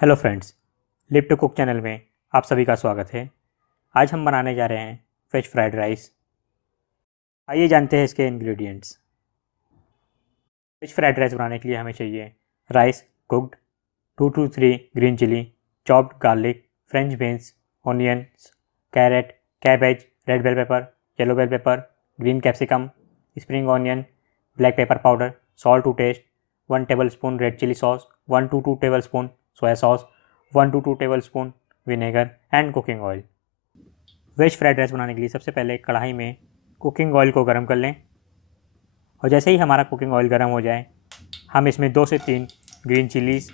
Hello friends, live to cook channel में आप सभी का स्वागत है। आज हम बनाने जा रहे हैं वेज फ्राइड राइस। आइए जानते हैं इसके इंग्रेडिएंट्स। वेज फ्राइड राइस बनाने के लिए हमें चाहिए rice cooked, 2 to 3 green chilli, chopped garlic, French beans, onions, carrot, cabbage, red bell pepper, yellow bell pepper, green capsicum, spring onion, black pepper powder, salt to taste, 1 tablespoon red chilli sauce, 1 to 2 tablespoon soya sauce, 1 to 2 tablespoon vinegar and cooking oil. Veg fried rice बनाने के लिए सबसे पहले कढ़ाई में cooking oil को गर्म कर लें और जैसे ही हमारा कुकिंग ऑयल गर्म हो जाए हम इसमें 2 से 3 ग्रीन चिलीज़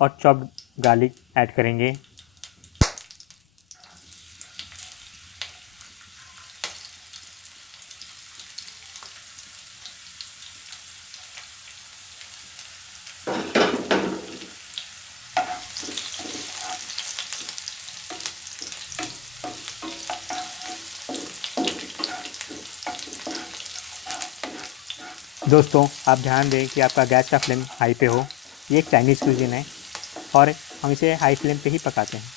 और चॉप्ड गार्लिक ऐड करेंगे। दोस्तों, आप ध्यान दें कि आपका गैस का फ्लेम हाई पे हो। ये एक चाइनीज़ क्यूजीन है और हम इसे हाई फ्लेम पे ही पकाते हैं।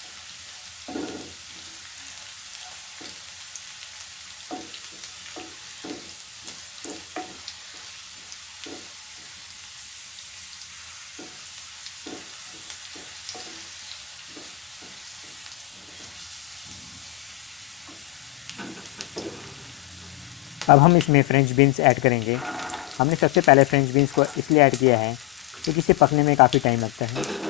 अब हम इसमें फ्रेंच बीन्स ऐड करेंगे। हमने सबसे पहले फ्रेंच बीन्स को इसलिए ऐड किया है क्योंकि इसे पकने में काफ़ी टाइम लगता है।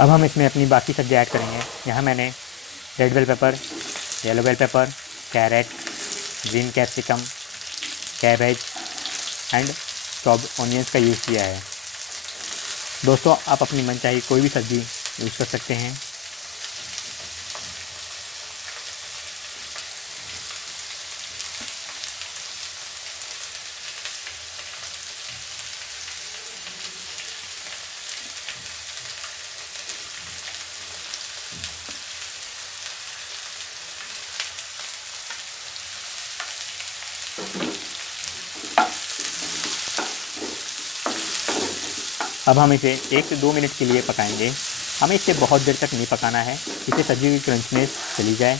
अब हम इसमें अपनी बाकी सब्जियाँ ऐड करेंगे। यहाँ मैंने red bell pepper, yellow bell pepper, carrot, green capsicum, cabbage and chopped onions का यूज़ किया है। दोस्तों, आप अपनी मनचाही कोई भी सब्ज़ी यूज़ कर सकते हैं। अब हम इसे 1 से 2 मिनट के लिए पकाएंगे। हमें इसे बहुत देर तक नहीं पकाना है, इसे सब्जी की क्रंचनेस चली जाए।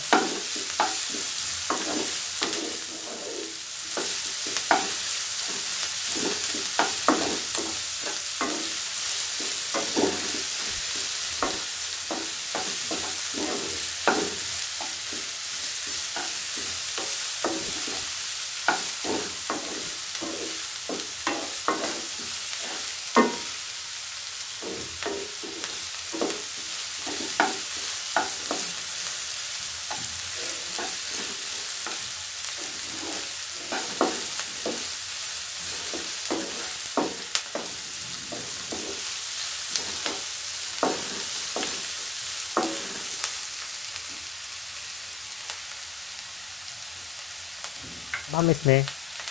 अब हम इसमें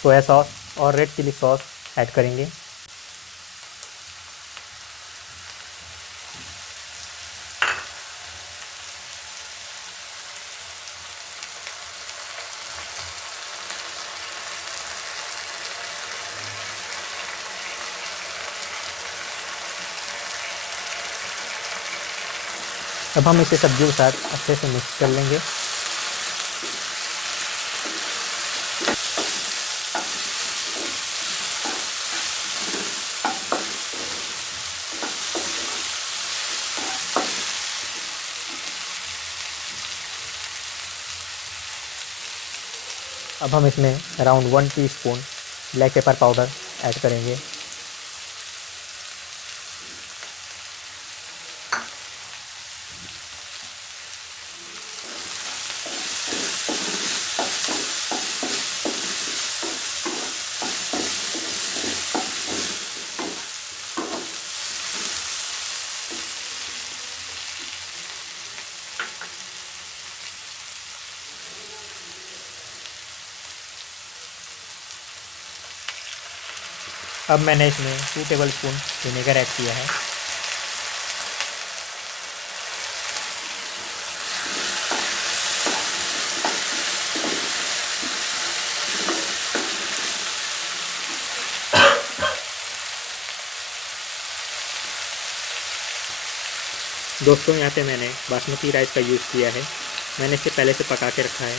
सोया सॉस और रेड चिली सॉस ऐड करेंगे। अब हम इसे सब्जियों के साथ अच्छे से मिक्स कर लेंगे। अब हम इसमें around 1 teaspoon black pepper powder add करेंगे। अब मैंने इसमें 2 टेबलस्पून विनेगर ऐड किया है। दोस्तों यहाँ पे मैंने बासमती राइस का यूज़ किया है। मैंने इसे पहले से पका के रखा है।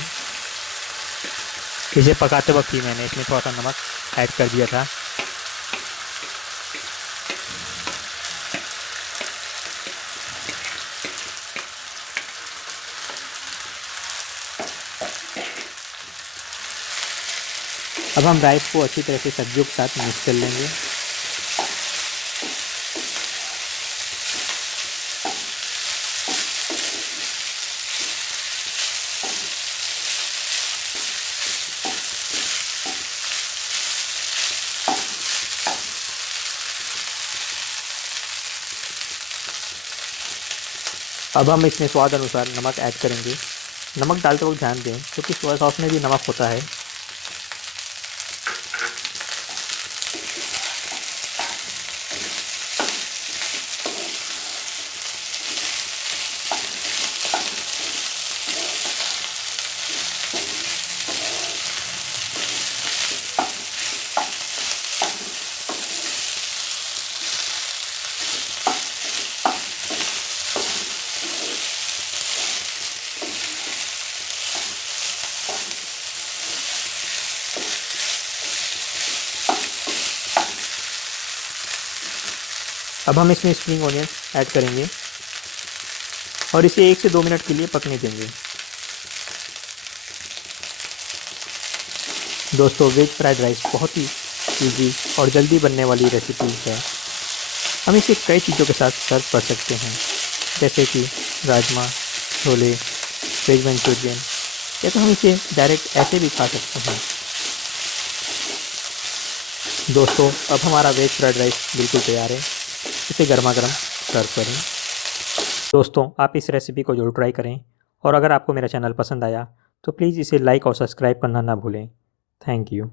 इसे पकाते वक्त ही मैंने इसमें थोड़ा सा नमक ऐड कर दिया था। अब हम राइस को अच्छी तरह से सब्जियों के साथ मिक्स कर लेंगे। अब हम इसमें स्वाद अनुसार नमक ऐड करेंगे। नमक डालते वक्त ध्यान दें क्योंकि सोया सॉस में भी नमक होता है। अब हम इसमें स्प्रिंग ऑनियन ऐड करेंगे और इसे 1 से 2 मिनट के लिए पकने देंगे। दोस्तों वेज फ्राइड राइस बहुत ही इजी और जल्दी बनने वाली रेसिपी है। हम इसे कई चीज़ों के साथ सर्व कर सकते हैं, जैसे कि राजमा, छोले, वेज मंचूरियन, या तो हम इसे डायरेक्ट ऐसे भी खा सकते हैं। दोस्तों अब हमारा वेज फ्राइड राइस बिल्कुल तैयार है। इसे गर्मा गर्म सर्व करें। दोस्तों आप इस रेसिपी को जरूर ट्राई करें और अगर आपको मेरा चैनल पसंद आया तो प्लीज़ इसे लाइक और सब्सक्राइब करना ना भूलें। Thank you.